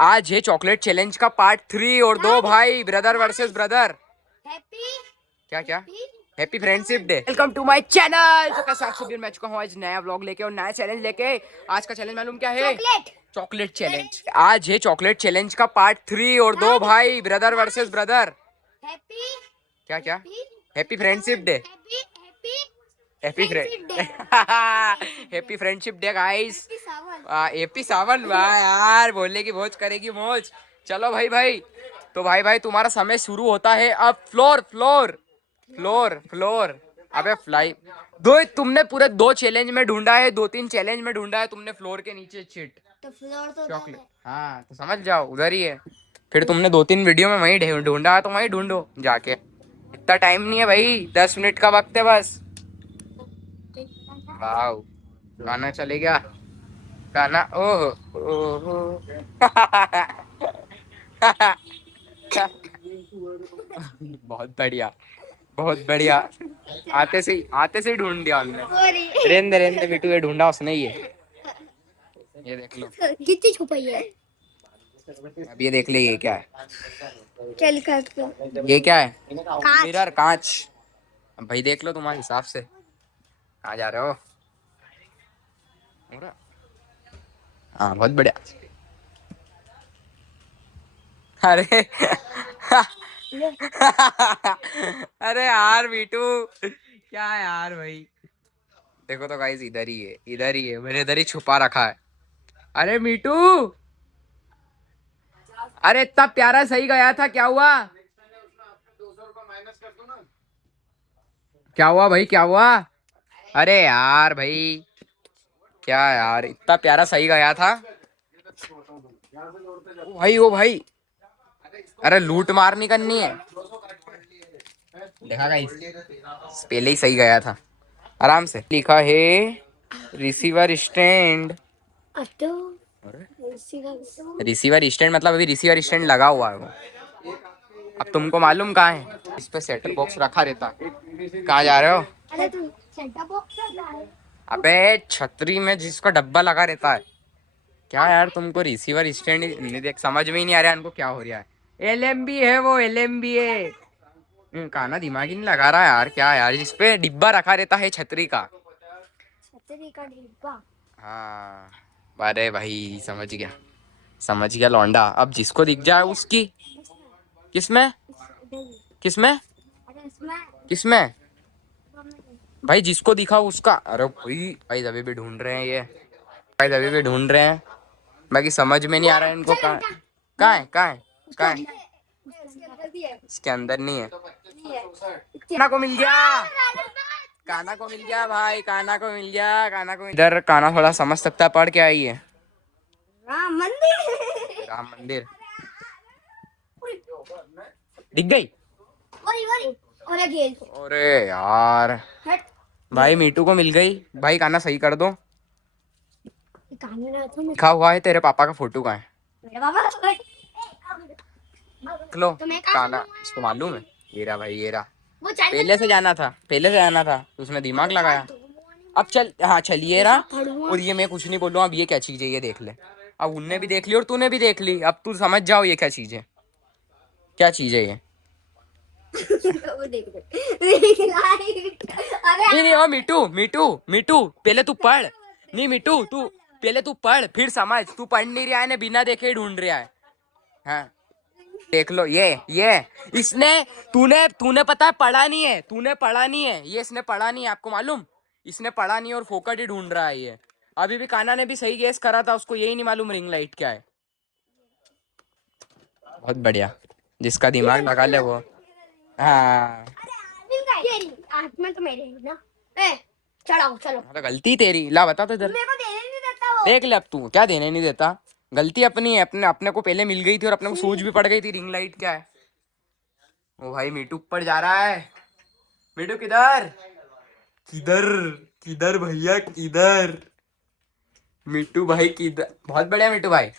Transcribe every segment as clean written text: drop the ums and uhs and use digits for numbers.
आज है chocolate challenge का पार्ट 3 और 2 भाई ब्रदर वर्सेस ब्रदर। क्या क्या happy friendship day. Welcome to my channel. तो कैसे आप सभी, मैं चुका हूँ आज नया व्लॉग लेके और नया चैलेंज लेके। आज का चैलेंज मालूम क्या है? Chocolate challenge. आज है चॉकलेट चैलेंज का पार्ट 3 और 2 भाई ब्रदर वर्सेस ब्रदर। क्या क्या happy friendship day. Happy happy friendship day guys. Happy Sawan भाई यार, बोलने की मौज करेगी मौज। चलो भाई तो भाई तुम्हारा समय शुरू होता है अब। फ्लोर फ्लोर फ्लोर फ्लोर अबे फ्लाई तुमने पूरे 2 चैलेंज में ढूंढा है, 2-3 चैलेंज में ढूंढा है तुमने फ्लोर के नीचे चिट तो फ्लोर तो चॉकलेट। हाँ तो समझ जाओ उधर ही है। फिर तुमने 2-3 वीडियो में वहीं ढूंढा है तो वहीं ढूंढो जाके। इतना टाइम नहीं है भाई, 10 मिनट का वक्त है बस। वाह गाना चले गया गाना। ओह ओहो बहुत बढ़िया बहुत बढ़िया। आते से ही ढूंढ दिया हमने। रेंदे बिटू ये ढूंढा उसने ही है। ये देख लो कितनी छुपाई है। अब ये देख ले ये क्या है। क्या लिखा है उसपे? ये क्या है? कांच। मिरर कांच। अब भाई देख लो तुम्हारे हिसाब से कहाँ जा रहे हो। हाँ बहुत बढ़िया। अरे अरे यार बीटू क्या यार भाई। देखो तो गाइस इधर ही है मैंने इधर ही छुपा रखा है। अरे मीटू, अरे इतना प्यारा सही गया था, क्या हुआ? क्या हुआ भाई क्या हुआ? अरे यार भाई क्या यार, इतना प्यारा सही गया था। ओ भाई अरे लूट मार नहीं करनी है। देखा गाइस पहले ही सही गया था। आराम से लिखा है रिसीवर स्टैंड। रिसीवर स्टैंड मतलब अभी रिसीवर स्टैंड लगा हुआ है वो। अब तुमको मालूम कहाँ है? इस पे सेटर बॉक्स रखा रहता। कहाँ जा रहे हो? अरे तू सेटअप बॉक्स है। अबे छतरी में जिसका डब्बा लगा रहता है। क्या यार तुमको रिसीवर स्टैंड नहीं देख, समझ में ही नहीं आ रहा है इनको क्या हो रहा है। LMB है वो, LMB है। काना दिमाग ही नहीं लगा रहा यार। क्या यार जिसपे डिब्बा रखा रहता है छतरी का। छतरी का डिब्बा। हाँ अरे भाई समझ गया लौंडा। अब जिसको दिख जाए उसकी। किसमें किसमें किसमें भाई जिसको दिखा उसका। अरे भाई अभी भी ढूंढ रहे हैं ये। भाई अभी भी ढूंढ रहे हैं, बाकी समझ में नहीं आ रहा है इनको। कहाँ है? इसके अंदर नहीं है। काना को मिल गया, काना को मिल गया भाई, काना को मिल गया, काना को। इधर काना थोड़ा समझ सकता है, पढ़ के आई है। राम मंदिर। राम मंदिर दिख गई। अरे यार भाई मीटू को मिल गई भाई। काना सही कर दो। लिखा हुआ है तेरे पापा का फोटो कहाँ है? देख लो काना, इसको मालूम है। ये रहा भाई ये रहा। पहले से जाना था तो उसने दिमाग लगाया। अब चल, हाँ चल ये रहा। और ये मैं कुछ नहीं बोल रहा हूँ। अब ये क्या चीज है ये देख ले। अब उनने भी देख ली और तूने भी देख ली। अब तू समझ जाओ ये क्या चीज है। क्या चीज है ये? नहीं ओ मीटू पहले तू पढ़। नहीं मीटू तू पहले तू पढ़ फिर समझ। तू पढ़ नहीं रहा है ना, बिना देखे ही ढूंढ रहा है। हाँ देख लो ये इसने, तूने तूने पता है पढ़ा नहीं है, ये इसने पढ़ा नहीं है, आपको मालूम। इसने पढ़ा नहीं और फोकट ही ढूंढ रहा है ये। अभी भी काना ने भी सही गेस करा था, उसको यही नहीं मालूम रिंग लाइट क्या है। बहुत बढ़िया, जिसका दिमाग लगा ले वो। हाँ तो मेरे ना। चलो तो गलती तेरी, ला बता तो इधर। मेरे को देने नहीं देता वो। देख ले अब तू क्या देने नहीं देता। गलती अपनी है, अपने को पहले मिल गई थी और अपने को सूझ भी पड़ गई थी रिंग लाइट क्या है। ओ भाई मीटू ऊपर जा रहा है। मीटू किधर किधर किधर भैया किधर? मीटू भाई किधर? बहुत बढ़िया मीटू भाई,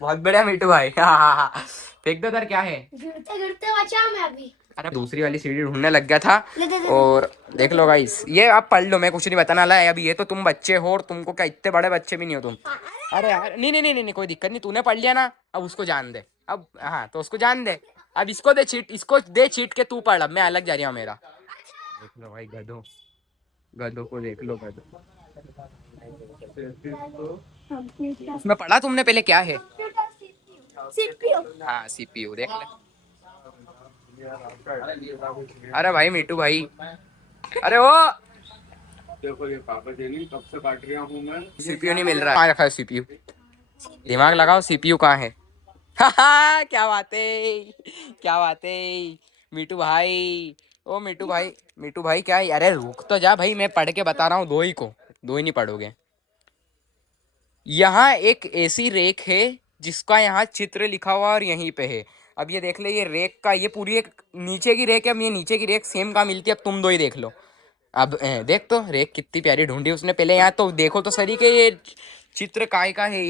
बहुत बढ़िया मीटू भाई। हाँ फेंक दो उधर। क्या है? गिरते गिरते बचा मैं अभी। अरे दूसरी वाली सीढ़ी ढूंढने लग गया था। ले दे दे और देख लो गाइस, ये आप पढ़ लो, मैं कुछ नहीं बताने वाला है अब। ये तो तुम बच्चे हो, और तुमको क्या, इतने बड़े बच्चे भी नहीं हो तुम। अरे यार, नहीं नहीं नहीं नहीं नहीं, कोई दिक्कत नहीं, तूने पढ़ लिया ना, अब उसको जान दे अब। हाँ तो उसको जान दे, अब इसको दे चीट, इसको दे चीट के तू पढ़, अब मैं अलग जा रही हूँ मेरा। देख लो भाई गधों, गधों को देख लो, गधों। उसमें पढ़ा तुमने पहले क्या है? सीपीयू हाँ सीपीयू देख ले। अरे भाई मीटू भाई, अरे वो देखो ये पापा जी कब से काट रहा हूँ मैं। सीपीयू नहीं मिल रहा, कहाँ रखा है सीपीयू? दिमाग लगाओ, सीपीयू कहाँ है? हाँ क्या बात है, क्या बात है मीटू भाई। ओ मीटू भाई, मीटू भाई क्या है? अरे रुक तो जा भाई, मैं पढ़ के बता रहा हूँ, दो ही को, दो ही नहीं पढ़ोगे। यहाँ एक ऐसी रेक है जिसका यहाँ चित्र लिखा हुआ और यहीं पे है। अब ये देख ले, ये रेक का, ये पूरी एक नीचे की रेक है। अब ये नीचे की रेक सेम कहाँ मिलती है, अब तुम दो ही देख लो। अब देख तो, रेक कितनी प्यारी ढूंढी उसने पहले। यहाँ तो देखो तो सही के ये चित्र काय का है,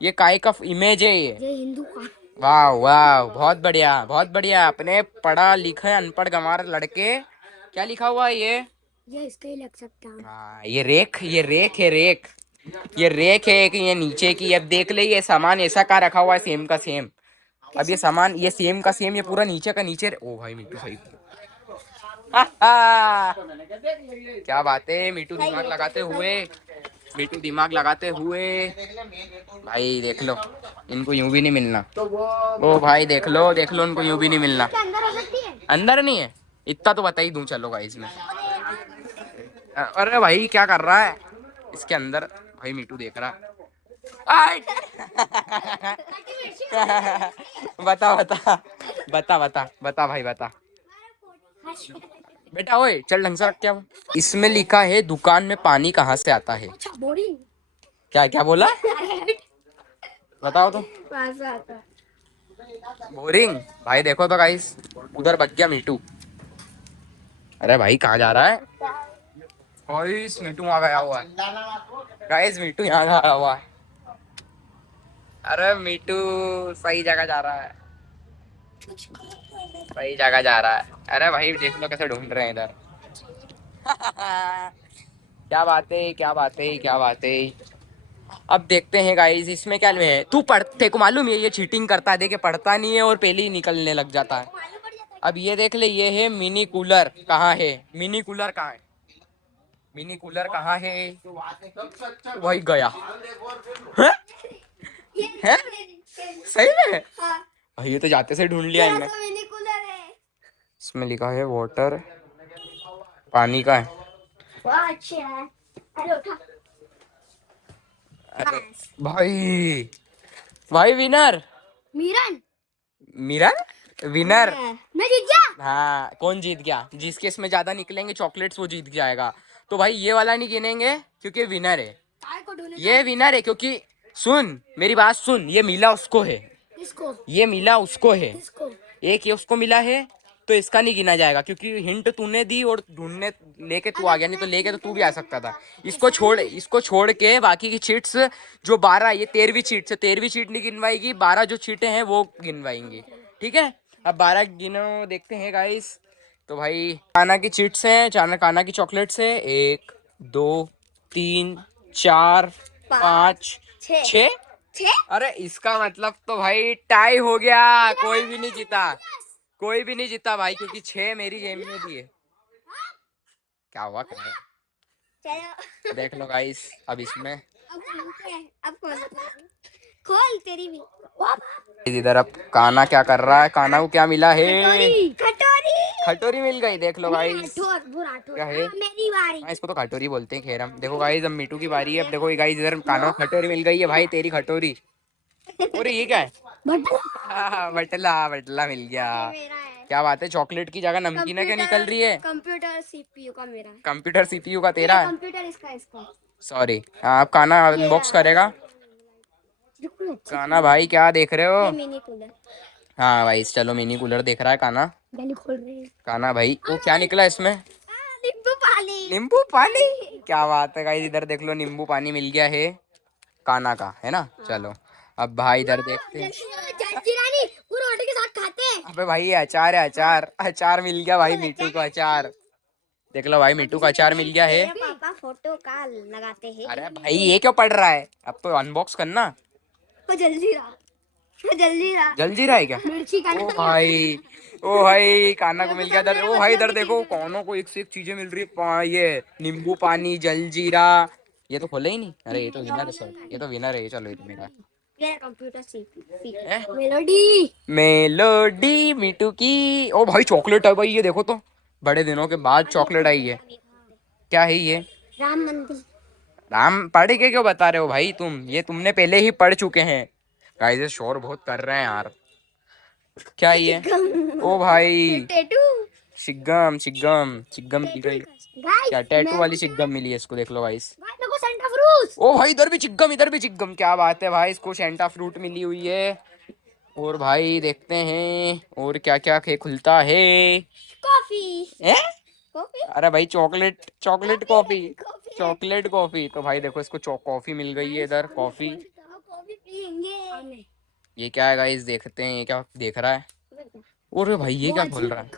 ये काय का इमेज है ये। हिंदू का। वाह वाह, बहुत बढ़िया बहुत बढ़िया। अपने पढ़ा लिखा अनपढ़ गंवार लड़के, क्या लिखा हुआ है ये इसका ही लग सकता है। हाँ ये रेक, ये रेक है, रेक, ये रेक है कि ये नीचे की। अब देख ले, ये सामान ऐसा कहाँ रखा हुआ है, सेम का सेम। अब ये सामान, ये सेम का सेम, ये पूरा नीचे का नीचे। ओ भाई मीठू सही। क्या बात है मीठू, दिमाग लगाते हुए, मीठू दिमाग लगाते हुए। भाई देख लो, इनको यूं भी नहीं मिलना। ओ भाई देख लो, देख लो, इनको यूं भी नहीं मिलना। अंदर हो सकती है? अंदर नहीं है, इतना तो बता ही दूं, चलो भाई इसमें। अरे भाई क्या कर रहा है इसके अंदर? भाई मीठू देख रहा है। आय! बता बता बता बता बता भाई बता। बेटा ओए चल ढंग से रख, क्या इसमें लिखा है, दुकान में पानी कहाँ से आता है? अच्छा बोरिंग। क्या क्या बोला, बताओ तो। वहाँ से आता है। बोरिंग। भाई देखो तो गाइस, उधर बच गया मीठू। अरे भाई कहाँ जा रहा है गाइस? मीठू वहाँ गया हुआ है गाइस, मीठू यहाँ गया हुआ है। अरे मीठू सही जगह जा रहा है, सही जगह जा रहा है। अरे भाई देख लो कैसे ढूंढ रहे हैं इधर। क्या बात है, क्या बात है, क्या बात है। अब देखते हैं गाइस, इसमें क्या है। तू पढ़ते को मालूम है, ये चीटिंग करता है, देखे पढ़ता नहीं है और पहले ही निकलने लग जाता है। अब ये देख ले, ये है मिनी कूलर। कहाँ है मिनी कूलर, कहाँ है मिनी कूलर, कहाँ है? वही गया है? हैं? सही में? हाँ। भाई ये तो जाते से ढूंढ लिया इनने। तो मिनी कूलर है। इसमें लिखा है वाटर, पानी का है। वाह अच्छे है। अरे उठा। अरे भाई, भाई विनर, मीरन। Mirror, winner. मैं जीत गया। हाँ कौन जीत गया? जिसके इसमें ज्यादा निकलेंगे चॉकलेट्स वो जीत जाएगा। तो भाई ये वाला नहीं गिनेंगे क्योंकि विनर है, काय को ढूंढने ये विनर है क्योंकि, सुन मेरी बात सुन, ये मिला उसको है, किसको? ये मिला उसको है, किसको? एक ये उसको मिला है, तो इसका नहीं गिना जाएगा क्योंकि हिंट तूने दी और ढूंढने लेके तू आ गया, नहीं तो लेके तो तू भी आ सकता था। इसको छोड़ के बाकी की चीट्स जो 12, ये 13वीं चीट से 13वीं चीट नहीं गिनवाएगी, 12 जो चीटें हैं वो गिनवाएंगी, ठीक है? अब 12 गिनो, देखते हैं गाइस। तो भाई काना की चीट्स हैं, काना की चॉकलेट्स है, 1 2 3 4 5 6। अरे इसका मतलब तो भाई टाई हो गया, कोई भी नहीं जीता, कोई भी नहीं जीता भाई, क्योंकि 6 मेरी जेब में भी है। क्या हुआ, क्या हुआ? चलो देख लो गाइस, अब इसमें अब कौन खोल तेरी भी। इधर अब काना क्या कर रहा है, काना को क्या मिला है? कटोरी। खटोरी मिल गई, देख लो गाइस। क्या है? मेरी बारी। हाँ इसको तो खटोरी बोलते हैं, खैर हम। देखो गाइस, अब मीठू की बारी है। अब देखो गाइस, इधर काना को खटोरी मिल गई है भाई, तेरी खटोरी। अरे ये क्या है? हाँ, बटला, बटला मिल गया। मेरा है। क्या बात है, चॉकलेट की जगह नमकीन है क्या निकल रही है? कंप्यूटर सीपीयू का मेरा है। कंप्यूटर सीपीयू का तेरा है? कंप्यूटर इसका। सॉरी, आप काना अनबॉक्स करेगा। काना भाई क्या देख रहे हो? Mini cooler. हाँ भाई चलो, मिनी कूलर देख रहा है काना। गली खोल रहे हैं। काना भाई वो क्या निकला इसमें? नींबू पानी। नींबू पानी, क्या बात है गाइस, इधर देख लो, नींबू पानी मिल गया है काना का, है ना? चलो अब भाई इधर देखते हैं। जल्दी रानी, वो रोटी के साथ खाते हैं। अबे भाई ये अचार है, अचार अचार मिल गया भाई मिट्टू को अचार। देख लो भाई मिट्टू को अचार मिल गया है। मेरे पापा फोटो का लगाते हैं। अरे भाई ये क्यों पड़ रहा है, अब तो अनबॉक्स करना। वो जल्जीरा, वो जल्जीरा, जलजीरा है क्या? मिर्ची का ओ भाई, ओ भाई कान्हा को मिल गया इधर। ओ भाई इधर देखो कानों को एक से एक चीजें मिल रही है। ये नींबू पानी, जलजीरा। ये तो खोले ही नहीं। अरे ये तो विनर है सर, ये तो विनर है। चलो ये तो मेरा ये कंप्यूटर सीपी है। मेलोडी। मेलोडी मिट्टू की। ओ भाई चॉकलेट है भाई, ये देखो तो बड़े दिनों के बाद चॉकलेट आई है। क्या है ये? राम मंदिर। राम पढ़ के क्यों बता रहे हो भाई तुम, ये तुमने पहले ही पढ़ चुके हैं। गाइस ये शोर बहुत कर रहे हैं यार। क्या है ये? ओ भाई टैटू। शिगम शिगम शिगम मिल गई। क्या टैटू वाली शिगम मिली है इसको, देख लो गाइस। भाई मेरे को सेंटा फ्रूट। ओ भाई इधर भी चिग्गम, इधर भी चिग्गम। क्या बात है भाई, इसको सेंटा फ्रूट मिली हुई है। और भाई देखते हैं और क्या क्या खुलता है। कॉफी। हैं? कॉफी। अरे भाई chocolate, chocolate coffee, coffee. Chocolate coffee. तो भाई देखो इसको कॉफी मिल गई है इधर, कॉफी। कॉफी पियेंगे। ये क्या है गाइस, देखते हैं ये क्या देख रहा है। और भाई ये क्या खोल रहा है,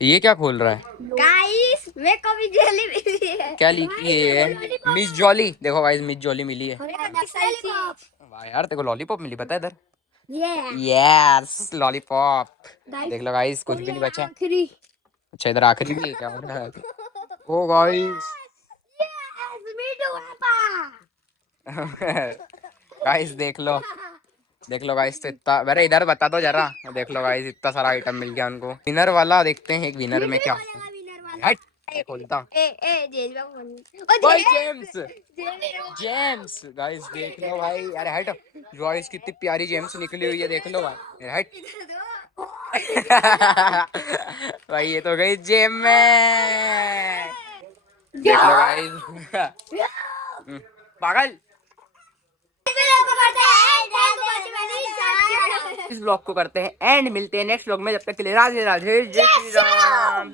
ये क्या खोल रहा है? गाइस मैं कभी जेली मिली है। क्या लिखी है? Miss jolly. देखो गाइस मिस जॉली मिली है। वाह यार तेरे को लॉलीपॉप मिली, पता है इधर। Yes lollipop. देख लो गाइस कुछ भी नहीं बचा। आखिरी। अच्छा इधर आखिरी भी है क्या? ओ गाइस गाइस देख लो, देख लो गाइस तो इतना। अरे इधर बता दो जरा। देख लो गाइस इतना सारा आइटम मिल गया उनको। विनर वाला देखते हैं, एक विनर में क्या होता है। हट ये खोलता। भाई जेम्स, जेम्स गाइस देख लो भाई। अरे हट, गाइस कितनी प्यारी जेम्स निकली हुई है, देख लो भाई। अरे हट भाई ये तो गई जेम में। देख लो गाइस पागल। इस ब्लॉग को करते हैं एंड, मिलते हैं नेक्स्ट ब्लॉग में। जब तक के लिए राधे राधे, जय श्री राम।